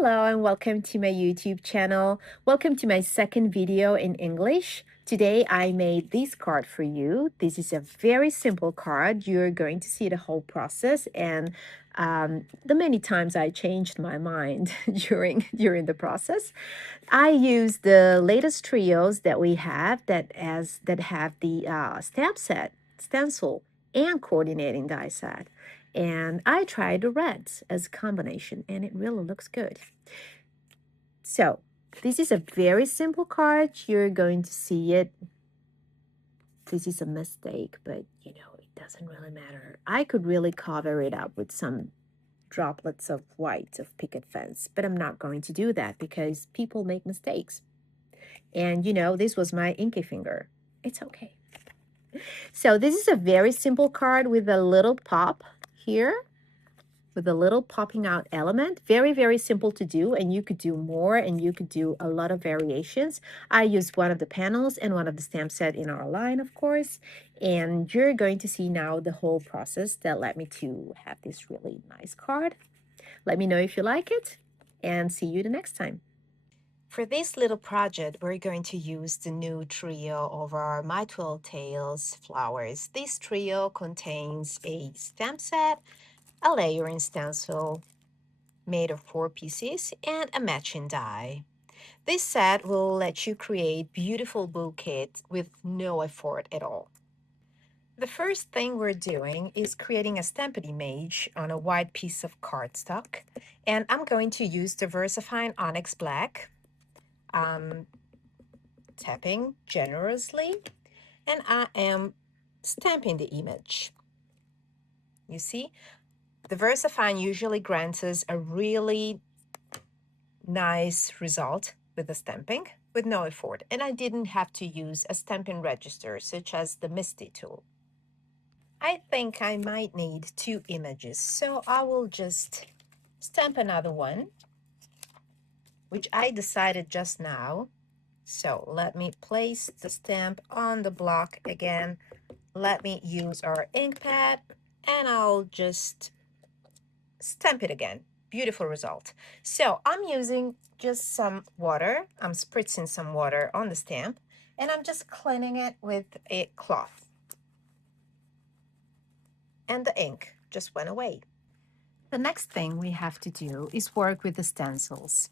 Hello and welcome to my YouTube channel. Welcome to my second video in English. Today I made this card for you. This is a very simple card. You're going to see the whole process and the many times I changed my mind during the process. I used the latest trios that we have that have the stamp set, stencil, and coordinating die set. And I tried the reds as a combination, and it really looks good. So this is a very simple card. You're going to see it. This is a mistake, but you know, it doesn't really matter. I could really cover it up with some droplets of white of picket fence, but I'm not going to do that because people make mistakes. And you know, this was my inky finger. It's okay. So this is a very simple card with a little pop here, with a little popping out element. Very, very simple to do, and you could do more, and you could do a lot of variations. I used one of the panels and one of the stamp set in our line, of course, and you're going to see now the whole process that led me to have this really nice card. Let me know if you like it, and see you the next time. For this little project, we're going to use the new trio of our My Twill Tales flowers. This trio contains a stamp set, a layering stencil made of 4 pieces, and a matching die. This set will let you create beautiful bouquets with no effort at all. The first thing we're doing is creating a stamped image on a white piece of cardstock, and I'm going to use the Versafine Onyx Black. Tapping generously, and I am stamping the image. You see, the Versafine usually grants us a really nice result with the stamping with no effort, and I didn't have to use a stamping register such as the Misty tool. I think I might need 2 images, so I will just stamp another one, which I decided just now. So let me place the stamp on the block again. Let me use our ink pad, and I'll just stamp it again. Beautiful result. So I'm using just some water. I'm spritzing some water on the stamp, and I'm just cleaning it with a cloth. And the ink just went away. The next thing we have to do is work with the stencils.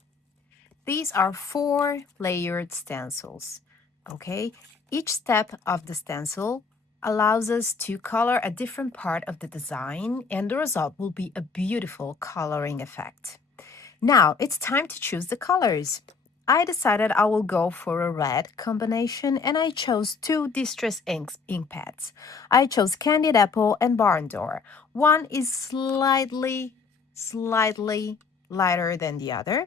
These are 4 layered stencils, okay? Each step of the stencil allows us to color a different part of the design, and the result will be a beautiful coloring effect. Now, it's time to choose the colors. I decided I will go for a red combination, and I chose 2 Distress ink pads. I chose Candied Apple and Barn Door. One is slightly lighter than the other.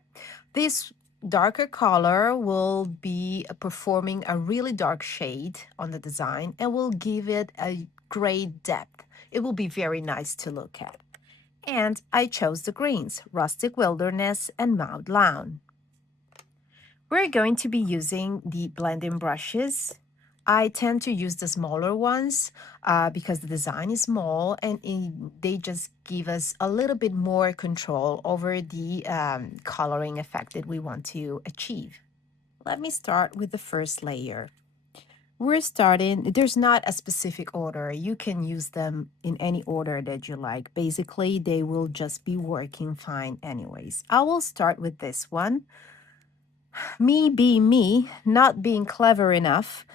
This darker color will be performing a really dark shade on the design and will give it a great depth. It will be very nice to look at. And I chose the greens, Rustic Wilderness and Mount Lawn. We're going to be using the blending brushes. I tend to use the smaller ones because the design is small, and they just give us a little bit more control over the coloring effect that we want to achieve. Let me start with the first layer. We're starting, there's not a specific order. You can use them in any order that you like. Basically, they will just be working fine anyways. I will start with this one. Me being me, not being clever enough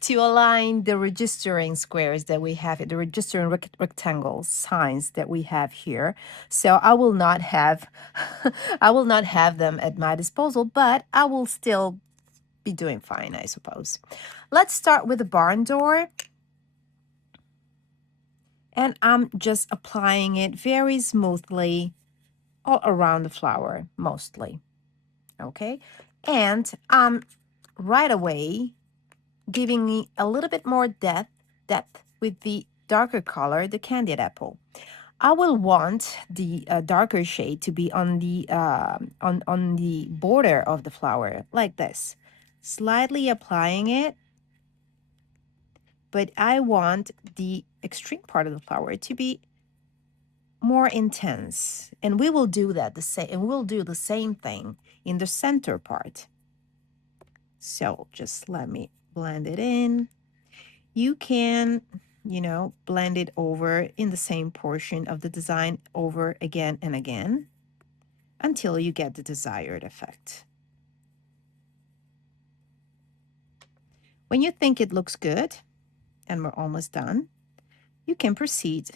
to align the registering squares that we have, the registering rectangles signs that we have here. So I will not have I will not have them at my disposal, but I will still be doing fine, I suppose. Let's start with the barn door. And I'm just applying it very smoothly all around the flower, mostly. Okay, and right away giving me a little bit more depth with the darker color, the Candied Apple. I will want the darker shade to be on the on the border of the flower, like this, slightly applying it, but I want the extreme part of the flower to be more intense. And we will do that the same, and we'll do the same thing in the center part. So just let me blend it in. You can, you know, blend it over in the same portion of the design over again and again until you get the desired effect. When you think it looks good, and we're almost done, you can proceed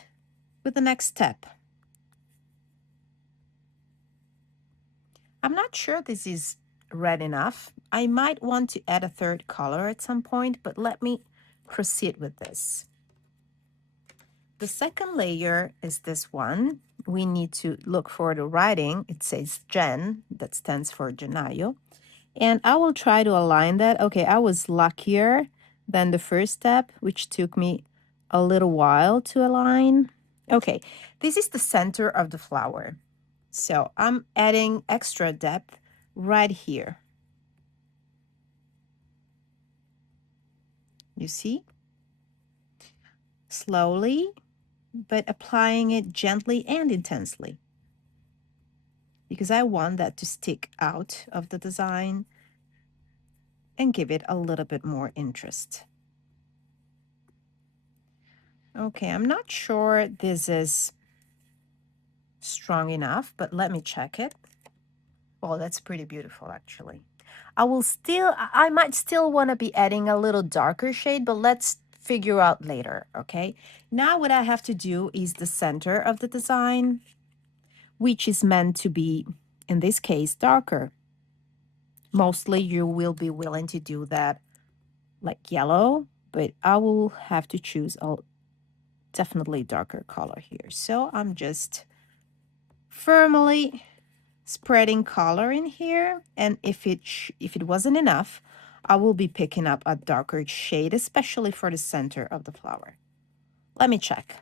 with the next step. I'm not sure this is red enough. I might want to add a third color at some point, but let me proceed with this. The second layer is this one. We need to look for the writing. It says Jen, that stands for Genayo. And I will try to align that. Okay, I was luckier than the first step, which took me a little while to align. Okay, this is the center of the flower. So I'm adding extra depth right here. You see? Slowly, but applying it gently and intensely, because I want that to stick out of the design and give it a little bit more interest. Okay, I'm not sure this is strong enough, but let me check it. Oh, that's pretty beautiful, actually. I might still want to be adding a little darker shade, but let's figure out later, okay? Now what I have to do is the center of the design, which is meant to be, in this case, darker. Mostly you will be willing to do that like yellow, but I will have to choose a definitely darker color here. So I'm just firmly spreading color in here, and if it wasn't enough, I will be picking up a darker shade, especially for the center of the flower. Let me check.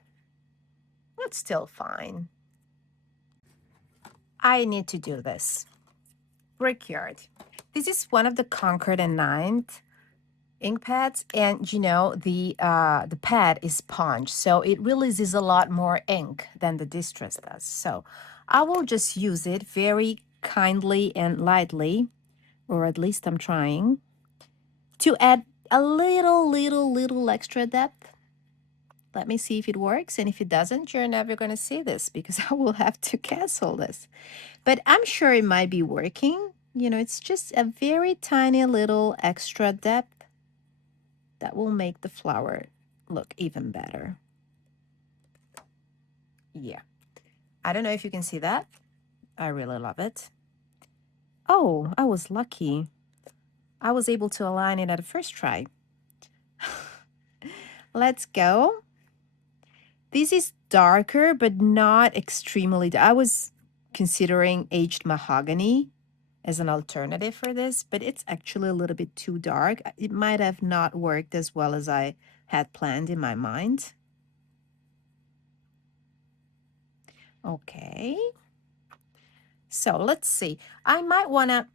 It's still fine. I need to do this. Brickyard. This is one of the Concord and Ninth ink pads, and you know the pad is sponge, so it releases a lot more ink than the Distress does. So I will just use it very kindly and lightly, or at least I'm trying to add a little extra depth. Let me see if it works, and if it doesn't, you're never going to see this because I will have to cancel this. But I'm sure it might be working. You know, it's just a very tiny little extra depth that will make the flower look even better. Yeah. I don't know if you can see that. I really love it. Oh, I was lucky. I was able to align it at the first try. Let's go. This is darker, but not extremely. I was considering aged mahogany as an alternative for this, but it's actually a little bit too dark. It might have not worked as well as I had planned in my mind. Okay. So let's see. I might want to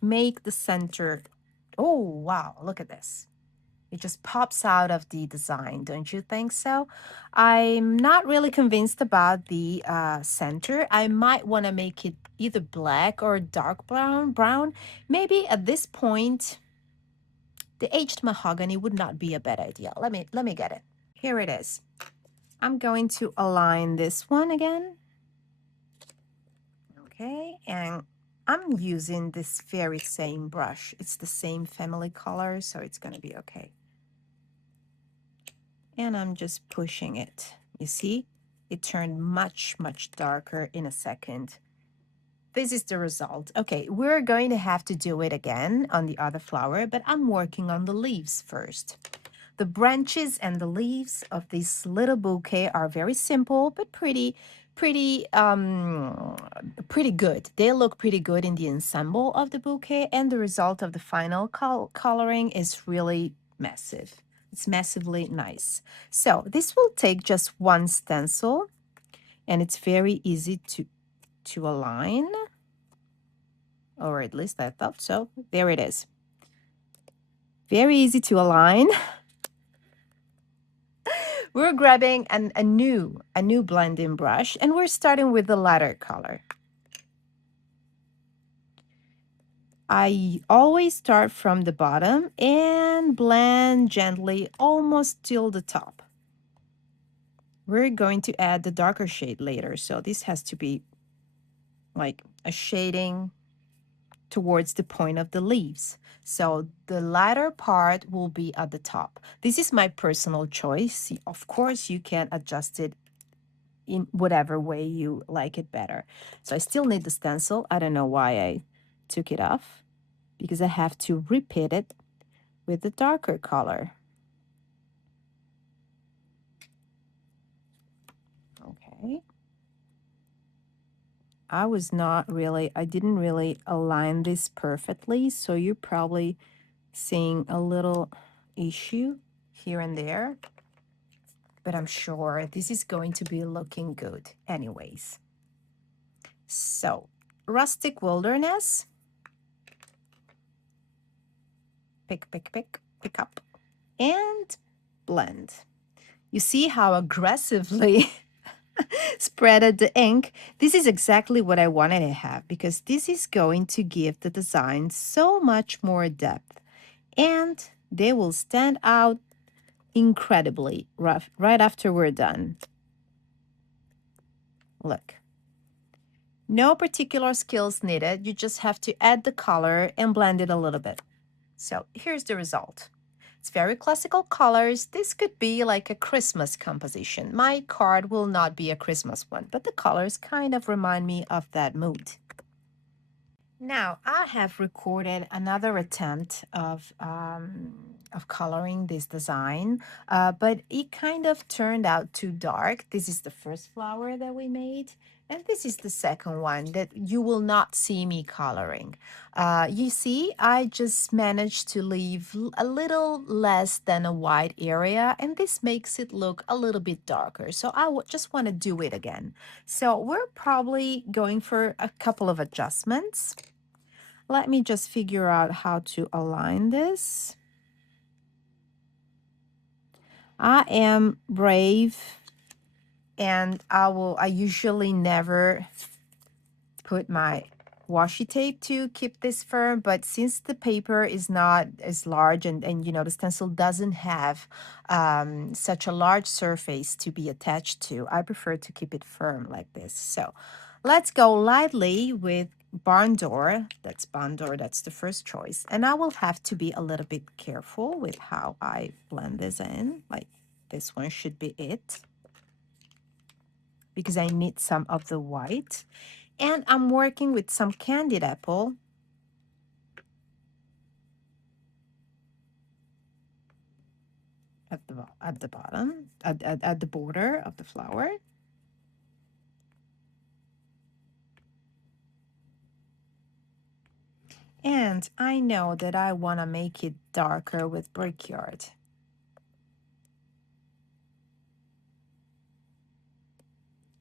make the center. Oh, wow. Look at this. It just pops out of the design, don't you think so? I'm not really convinced about the center. I might want to make it either black or dark brown. Maybe at this point, the aged mahogany would not be a bad idea. Let me get it. Here it is. I'm going to align this one again. Okay, and I'm using this very same brush. It's the same family color, so it's going to be okay. And I'm just pushing it. You see, it turned much darker in a second. This is the result. Okay, we're going to have to do it again on the other flower, but I'm working on the leaves first. The branches and the leaves of this little bouquet are very simple, but pretty good. They look pretty good in the ensemble of the bouquet, and the result of the final coloring is really massive. It's massively nice. So this will take just one stencil, and it's very easy to align, or at least I thought so. There it is. Very easy to align. We're grabbing a new blending brush, and we're starting with the lighter color. I always start from the bottom and blend gently almost till the top. We're going to add the darker shade later, so this has to be like a shading towards the point of the leaves. So the lighter part will be at the top. This is my personal choice. Of course, you can adjust it in whatever way you like it better. So I still need the stencil. I don't know why I took it off, because I have to repeat it with the darker color. Okay. I didn't really align this perfectly, so you're probably seeing a little issue here and there, but I'm sure this is going to be looking good anyways. So, rustic wilderness, pick up, and blend. You see how aggressively spreaded the ink? This is exactly what I wanted to have, because this is going to give the design so much more depth, and they will stand out incredibly rough right after we're done. Look. No particular skills needed. You just have to add the color and blend it a little bit. So here's the result. It's very classical colors. This could be like a Christmas composition. My card will not be a Christmas one, but the colors kind of remind me of that mood. Now, I have recorded another attempt of coloring this design, but it kind of turned out too dark. This is the first flower that we made, and this is the second one that you will not see me coloring. You see, I just managed to leave a little less than a white area, and this makes it look a little bit darker. So I just want to do it again. So we're probably going for a couple of adjustments. Let me just figure out how to align this. I am brave, and I usually never put my washi tape to keep this firm, but since the paper is not as large, and you know, the stencil doesn't have such a large surface to be attached to, I prefer to keep it firm like this. So let's go lightly with barn door. That's barn door, that's the first choice, and I will have to be a little bit careful with how I blend this in. Like, this one should be it, because I need some of the white. And I'm working with some candied apple. At the bottom, at the border of the flower. And I know that I want to make it darker with Brickyard.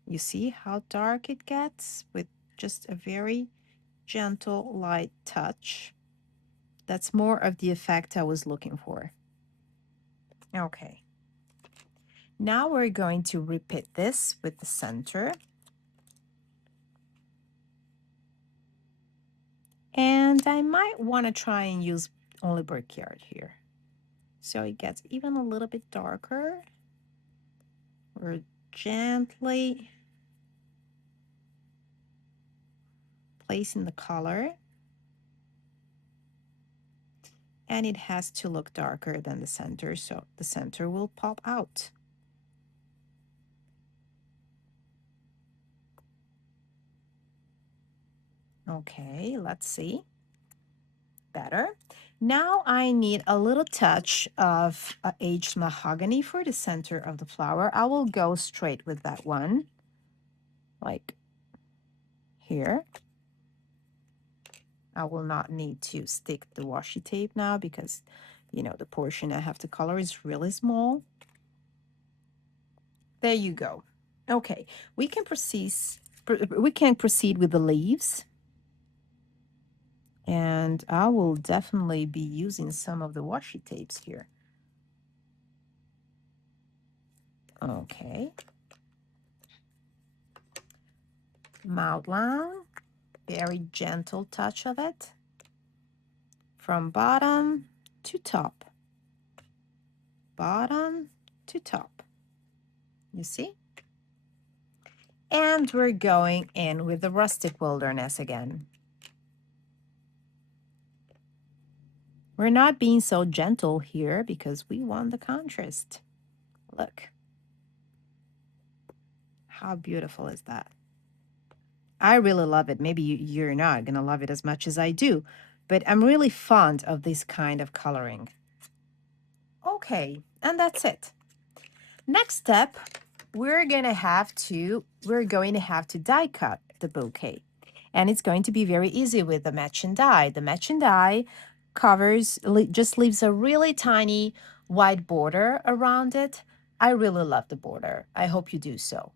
You see how dark it gets with just a very gentle, light touch. That's more of the effect I was looking for. Okay. Now we're going to repeat this with the center. And I might want to try and use only Brickyard here, so it gets even a little bit darker. We're gently placing the color, and it has to look darker than the center, so the center will pop out. Okay, let's see. Better. Now I need a little touch of aged mahogany for the center of the flower. I will go straight with that one, like here. I will not need to stick the washi tape now, because, you know, the portion I have to color is really small. There you go. Okay, we can proceed with the leaves. And I will definitely be using some of the washi tapes here. Okay. Outline, very gentle touch of it. From bottom to top. Bottom to top. You see? And we're going in with the rustic wilderness again. We're not being so gentle here because we want the contrast. Look. How beautiful is that? I really love it. Maybe you're not going to love it as much as I do, but I'm really fond of this kind of coloring. Okay, and that's it. Next step, we're going to have to die cut the bouquet. And it's going to be very easy with the match and die. The match and die just leaves a really tiny white border around it. I really love the border. I hope you do so.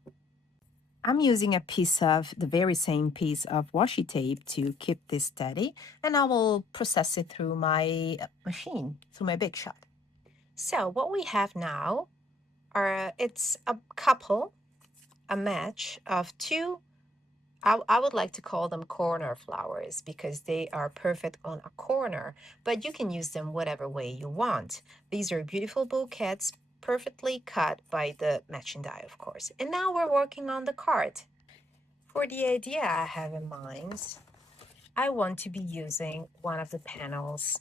I'm using a piece of the very same piece of washi tape to keep this steady, and I will process it through my machine, through my Big Shot. So what we have now are, it's a match of two, I would like to call them corner flowers because they are perfect on a corner, but you can use them whatever way you want. These are beautiful bouquets, perfectly cut by the matching die, of course. And now we're working on the card. For the idea I have in mind, I want to be using one of the panels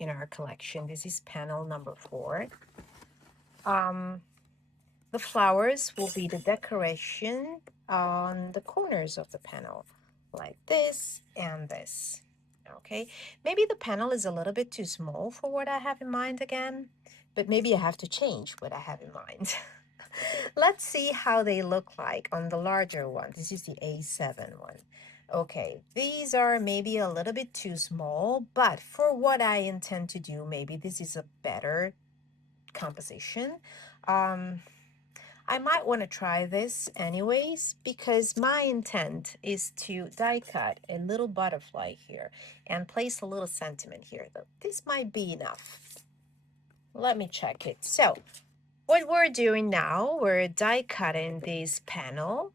in our collection. This is panel number 4. The flowers will be the decoration on the corners of the panel, like this and this. Okay, maybe the panel is a little bit too small for what I have in mind again, but maybe I have to change what I have in mind. Let's see how they look like on the larger one. This is the A7 one. Okay, these are maybe a little bit too small, but for what I intend to do, maybe this is a better composition. I might want to try this anyways, because my intent is to die cut a little butterfly here and place a little sentiment here. Though this might be enough. Let me check it. So what we're doing now, we're die cutting this panel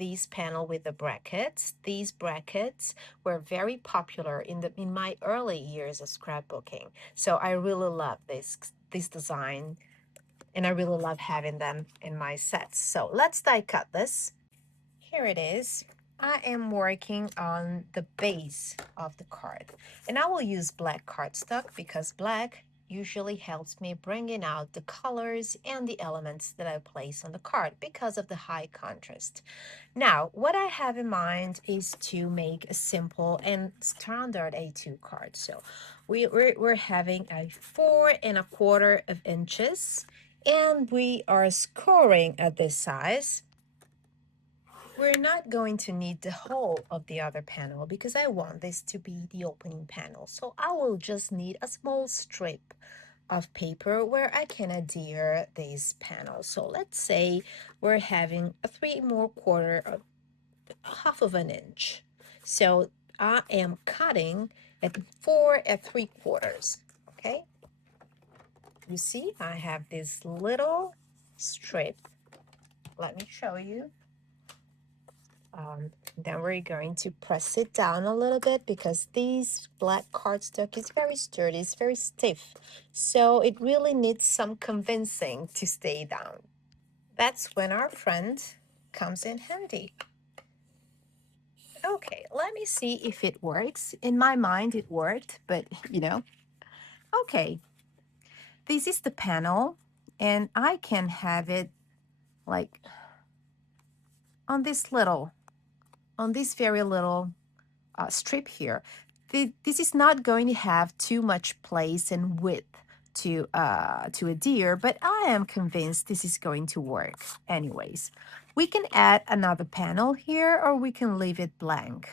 with the brackets. These brackets were very popular in my early years of scrapbooking. So I really love this design, and I really love having them in my sets. So let's die cut this. Here it is. I am working on the base of the card, and I will use black cardstock because black usually helps me bringing out the colors and the elements that I place on the card because of the high contrast. Now, what I have in mind is to make a simple and standard A2 card. So we're having a 4¼ inches, and we are scoring at this size. We're not going to need the whole of the other panel because I want this to be the opening panel. So I will just need a small strip of paper where I can adhere these panels. So let's say we're having a 3¼ half of an inch. So I am cutting at 4¾ okay? You see, I have this little strip. Let me show you. Then we're going to press it down a little bit because this black cardstock is very sturdy, it's very stiff. So it really needs some convincing to stay down. That's when our friend comes in handy. Okay, let me see if it works. In my mind, it worked, but okay. This is the panel, and I can have it like on this very little strip here. This is not going to have too much place and width to adhere, but I am convinced this is going to work anyways. We can add another panel here, or we can leave it blank.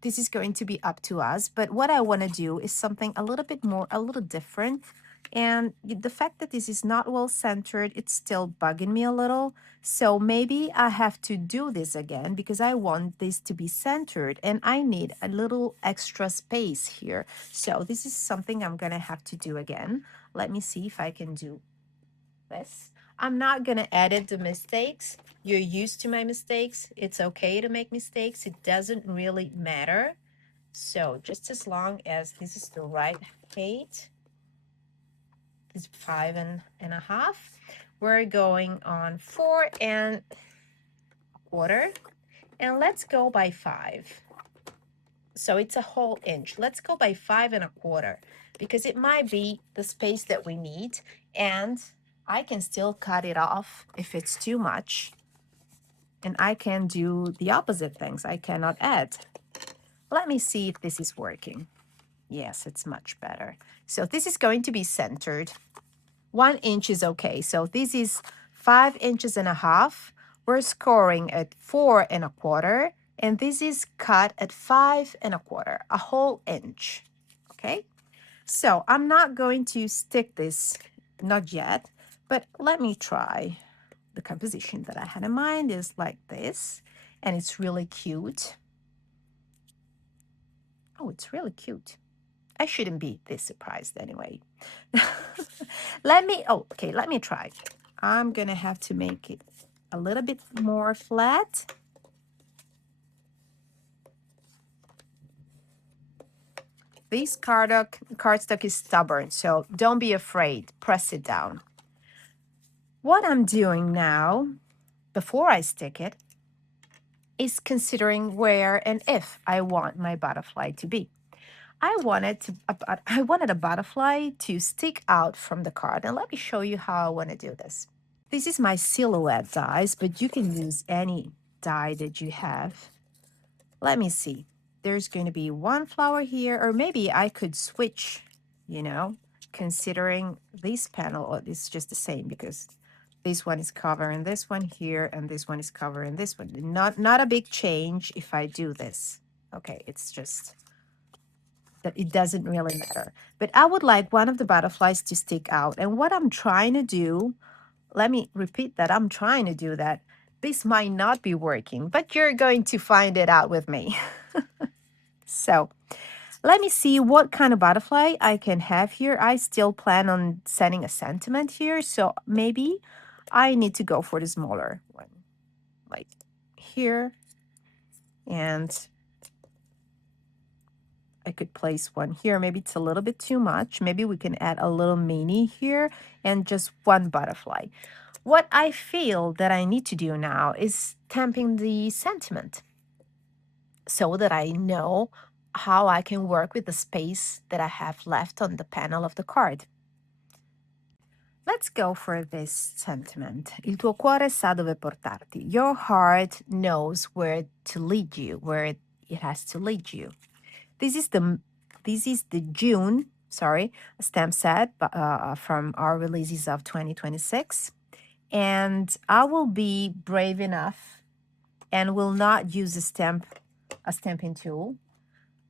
This is going to be up to us, but what I want to do is something a little different. And the fact that this is not well centered, it's still bugging me a little. So maybe I have to do this again because I want this to be centered and I need a little extra space here. So this is something I'm going to have to do again. Let me see if I can do this. I'm not going to edit the mistakes. You're used to my mistakes. It's okay to make mistakes. It doesn't really matter. So just as long as this is the right height, this 5.5, we're going on 4.25, and let's go by 5. So it's a whole inch. Let's go by 5.25 because it might be the space that we need, and I can still cut it off if it's too much, and I can do the opposite things. I cannot add. Let me see if this is working. Yes, it's much better. So this is going to be centered. 1 inch is okay. So this is 5.5 inches. We're scoring at 4.25, and this is cut at 5.25, a whole inch. Okay. So I'm not going to stick this, not yet, but let me try. The composition that I had in mind is like this, and it's really cute. Oh, it's really cute. I shouldn't be this surprised anyway. Let me try. I'm gonna have to make it a little bit more flat. This cardstock is stubborn, so don't be afraid. Press it down. What I'm doing now, before I stick it, is considering where and if I want my butterfly to be. I wanted a butterfly to stick out from the card, and let me show you how I want to do this. This is my silhouette dies, but you can use any die that you have. Let me see. There's going to be one flower here, or maybe I could switch, you know, considering this panel, or it's just the same because this one is covering this one here, and this one is covering this one. Not a big change if I do this. Okay, it's just that it doesn't really matter. But I would like one of the butterflies to stick out. And what I'm trying to do, let me repeat that, I'm trying to do that. This might not be working, but you're going to find it out with me. So let me see what kind of butterfly I can have here. I still plan on setting a sentiment here, so maybe I need to go for the smaller one, like here. And I could place one here. Maybe it's a little bit too much. Maybe we can add a little mini here and just one butterfly. What I feel that I need to do now is stamping the sentiment so that I know how I can work with the space that I have left on the panel of the card. Let's go for this sentiment. Il tuo cuore sa dove portarti. Your heart knows where to lead you, where it has to lead you. This is the June, stamp set from our releases of 2026. And I will be brave enough and will not use a stamping tool.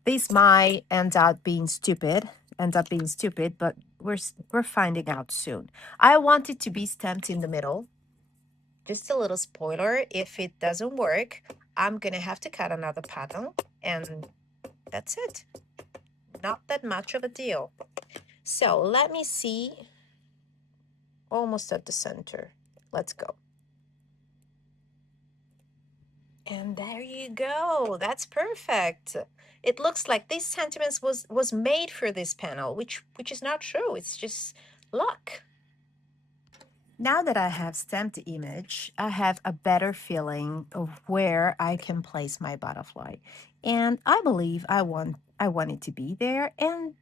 This might end up being stupid, but we're finding out soon. I want it to be stamped in the middle. Just a little spoiler, if it doesn't work, I'm gonna have to cut another pattern, and that's it. Not that much of a deal. So let me see, almost at the center. Let's go. And there you go. That's perfect. It looks like this sentiment was made for this panel, which is not true. It's just luck. Now that I have stamped the image, I have a better feeling of where I can place my butterfly. And I believe I want it to be there, and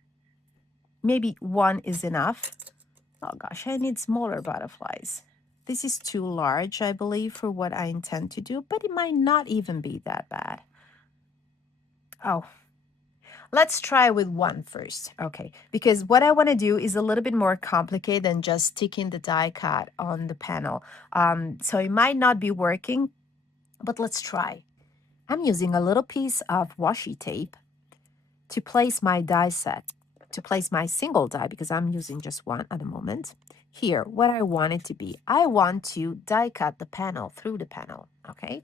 maybe one is enough. Oh gosh, I need smaller butterflies. This is too large, I believe, for what I intend to do, but it might not even be that bad. Oh, let's try with one first. Okay, because what I want to do is a little bit more complicated than just sticking the die cut on the panel. So it might not be working, but let's try. I'm using a little piece of washi tape to place my die set, to place my single die, because I'm using just one at the moment. Here, what I want it to be, I want to die cut the panel through the panel, okay?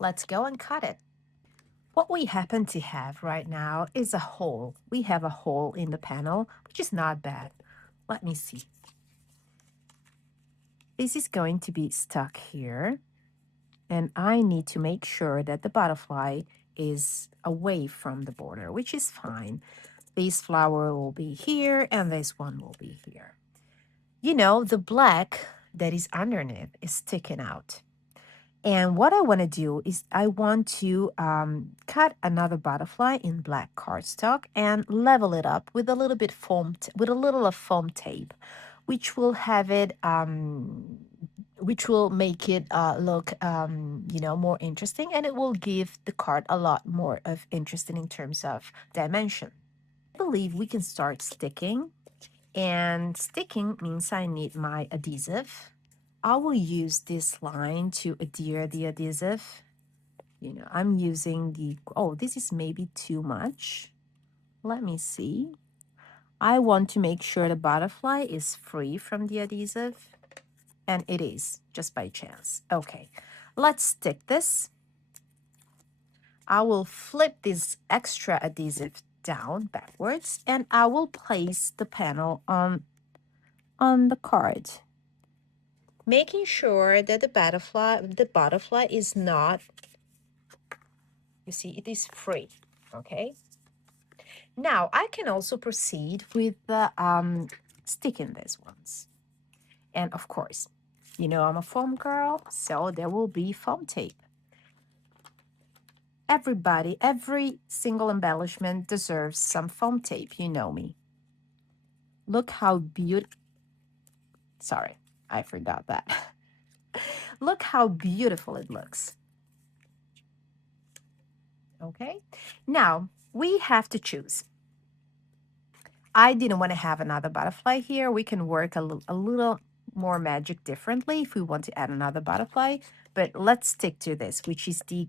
Let's go and cut it. What we happen to have right now is a hole. We have a hole in the panel, which is not bad. Let me see. This is going to be stuck here, and I need to make sure that the butterfly is away from the border, which is fine. This flower will be here, and this one will be here. You know, the black that is underneath is sticking out. And what I want to do is I want to cut another butterfly in black cardstock and level it up with a little bit with a little of foam tape, which will have it, which will make it look, you know, more interesting, and it will give the card a lot more of interesting in terms of dimension. I believe we can start sticking, and sticking means I need my adhesive. I will use this line to adhere the adhesive. You know, I'm using the, oh, this is maybe too much. Let me see. I want to make sure the butterfly is free from the adhesive, and it is, just by chance. Okay, let's stick this. I will flip this extra adhesive down backwards, and I will place the panel on the card, making sure that the butterfly is not, you see, it is free. Okay, now I can also proceed with the sticking these ones, and of course, you know, I'm a foam girl, so there will be foam tape. Every single embellishment deserves some foam tape, you know me. Look how beautiful, sorry, I forgot that. Look how beautiful it looks. Okay, now we have to choose. I didn't want to have another butterfly here. We can work a little more magic differently if we want to add another butterfly, but let's stick to this, which is the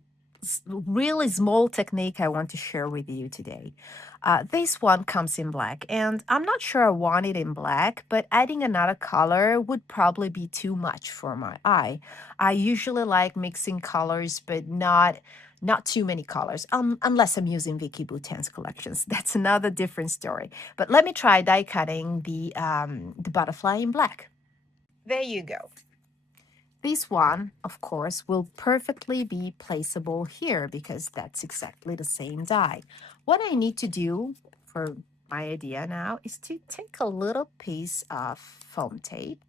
really small technique I want to share with you today. This one comes in black, and I'm not sure I want it in black, but adding another color would probably be too much for my eye. I usually like mixing colors, but not too many colors, unless I'm using Vicky Boutin's collections. That's another different story. But let me try die cutting the butterfly in black. There you go. This one, of course, will perfectly be placeable here because that's exactly the same die. What I need to do for my idea now is to take a little piece of foam tape.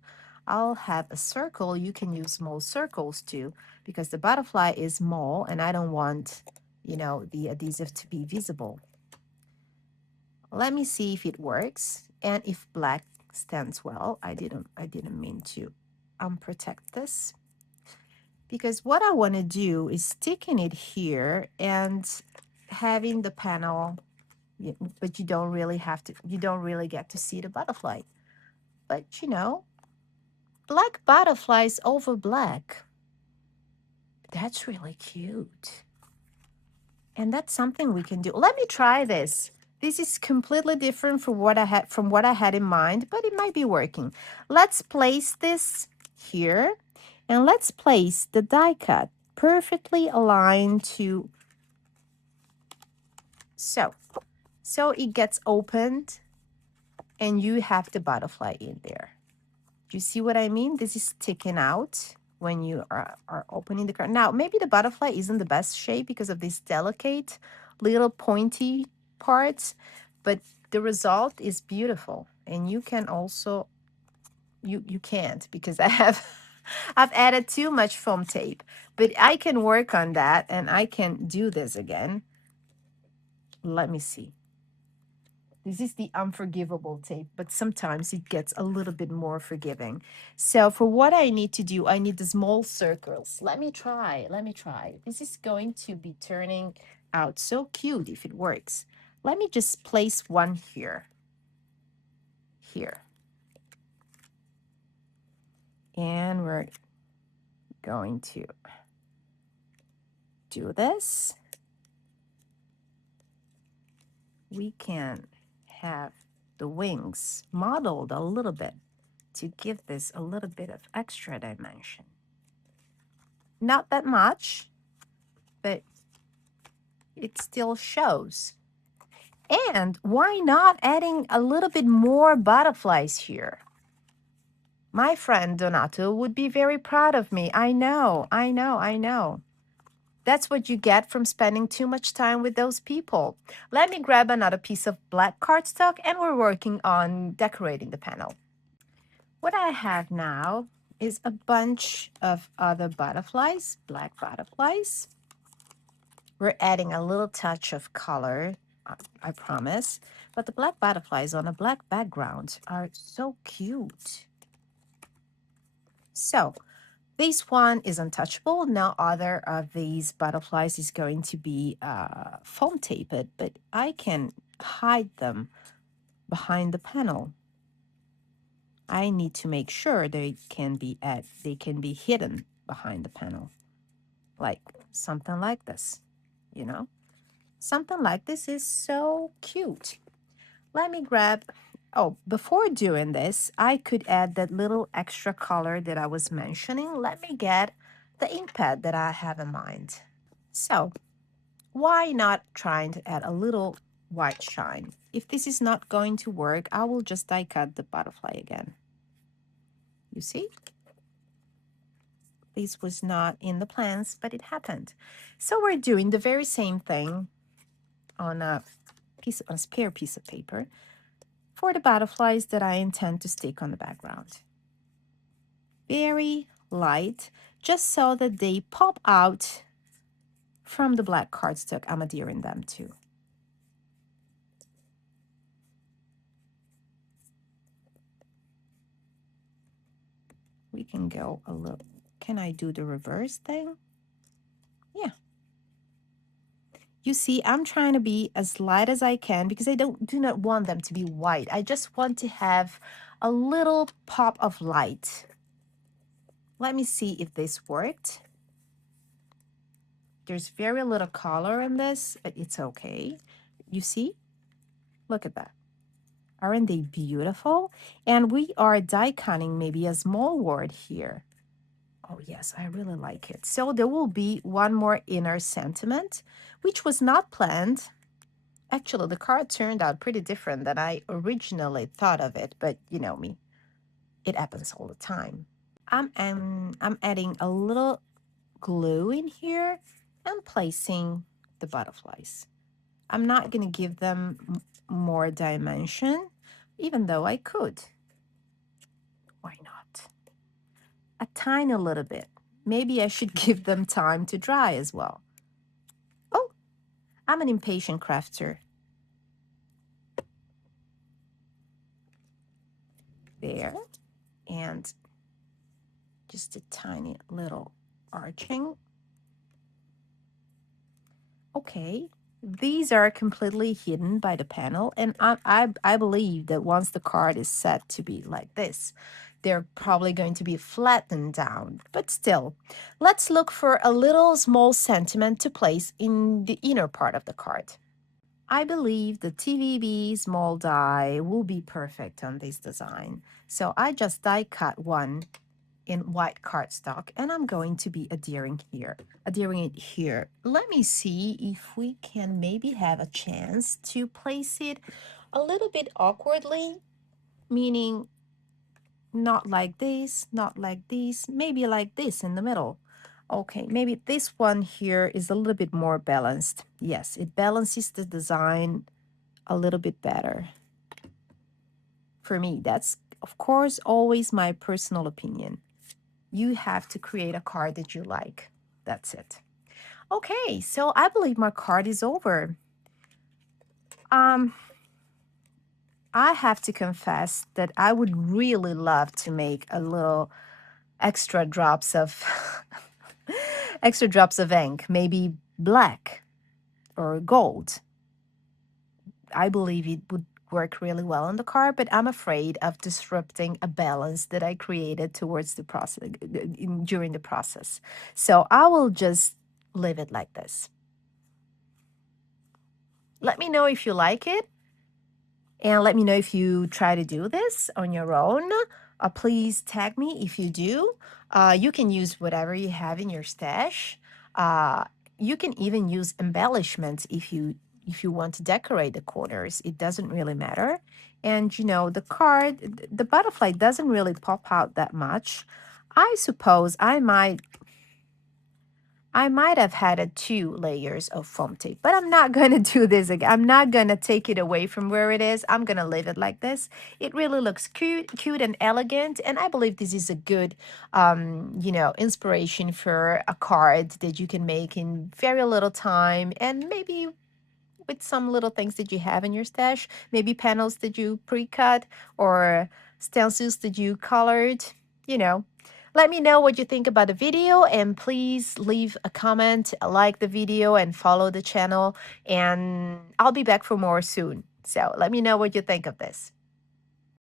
I'll have a circle. You can use small circles too, because the butterfly is small and I don't want, you know, the adhesive to be visible. Let me see if it works and if black stands well. I didn't mean to unprotect this, because what I want to do is sticking it here and having the panel, but you don't really have to, you don't really get to see the butterfly. But you know, black butterflies over black. That's really cute. And that's something we can do. Let me try this. This is completely different from what I had in mind, but it might be working. Let's place this here, and let's place the die cut perfectly aligned to, so it gets opened and you have the butterfly in there. Do you see what I mean? This is sticking out when you are opening the card. Now, maybe the butterfly isn't the best shape because of these delicate little pointy parts, but the result is beautiful. And you can also, you can't, because I have I've added too much foam tape, but I can work on that and I can do this again. Let me see. This is the unforgivable tape, but sometimes it gets a little bit more forgiving. So for what I need to do, I need the small circles. Let me try. This is going to be turning out so cute if it works. Let me just place one here. And we're going to do this. We can have the wings modeled a little bit to give this a little bit of extra dimension. Not that much, but it still shows. And why not adding a little bit more butterflies here? My friend Donato would be very proud of me. I know, I know, I know. That's what you get from spending too much time with those people. Let me grab another piece of black cardstock and we're working on decorating the panel. What I have now is a bunch of other butterflies, black butterflies. We're adding a little touch of color, I promise. But the black butterflies on a black background are so cute. So this one is untouchable. No other of these butterflies is going to be foam taped, but I can hide them behind the panel. I need to make sure they can be hidden behind the panel, like something like this, you know? Something like this is so cute. Let me grab, oh, before doing this, I could add that little extra color that I was mentioning. Let me get the ink pad that I have in mind. So why not trying to add a little white shine? If this is not going to work, I will just die cut the butterfly again. You see? This was not in the plans, but it happened. So we're doing the very same thing on a spare piece of paper for the butterflies that I intend to stick on the background. Very light, just so that they pop out from the black cardstock I'm adhering them to. We can go a little, can I do the reverse thing? Yeah. You see, I'm trying to be as light as I can because I do not want them to be white. I just want to have a little pop of light. Let me see if this worked. There's very little color in this, but it's okay. You see? Look at that. Aren't they beautiful? And we are die cutting maybe a small word here. Oh yes, I really like it. So there will be one more inner sentiment, which was not planned. Actually, the card turned out pretty different than I originally thought of it, but you know me, it happens all the time. I'm adding a little glue in here and placing the butterflies. I'm not going to give them more dimension, even though I could. Why not? A tiny little bit. Maybe I should give them time to dry as well. Oh, I'm an impatient crafter. There. And just a tiny little arching. Okay, these are completely hidden by the panel, and I believe that once the card is set to be like this, they're probably going to be flattened down. But still, let's look for a little small sentiment to place in the inner part of the card. I believe the TVB small die will be perfect on this design. So I just die cut one in white cardstock, and I'm going to be adhering it here. Let me see if we can maybe have a chance to place it a little bit awkwardly, meaning not like this, not like this, maybe like this in the middle. Okay, maybe this one here is a little bit more balanced. Yes, it balances the design a little bit better. For me, that's of course always my personal opinion. You have to create a card that you like. That's it. Okay, so I believe my card is over. I have to confess that I would really love to make a little extra drops of extra drops of ink, maybe black or gold. I believe it would work really well on the card, but I'm afraid of disrupting a balance that I created towards the process during the process. So I will just leave it like this. Let me know if you like it, and let me know if you try to do this on your own. Please tag me if you do. You can use whatever you have in your stash. You can even use embellishments if you if you want to decorate the corners, it doesn't really matter. And you know, the card, the butterfly doesn't really pop out that much. I suppose I might have had a 2 layers of foam tape, but I'm not going to do this again. I'm not going to take it away from where it is. I'm going to leave it like this. It really looks cute and elegant. And I believe this is a good, you know, inspiration for a card that you can make in very little time, and maybe with some little things that you have in your stash, maybe panels that you pre-cut or stencils that you colored, you know. Let me know what you think about the video, and please leave a comment, like the video, and follow the channel. And I'll be back for more soon. So let me know what you think of this.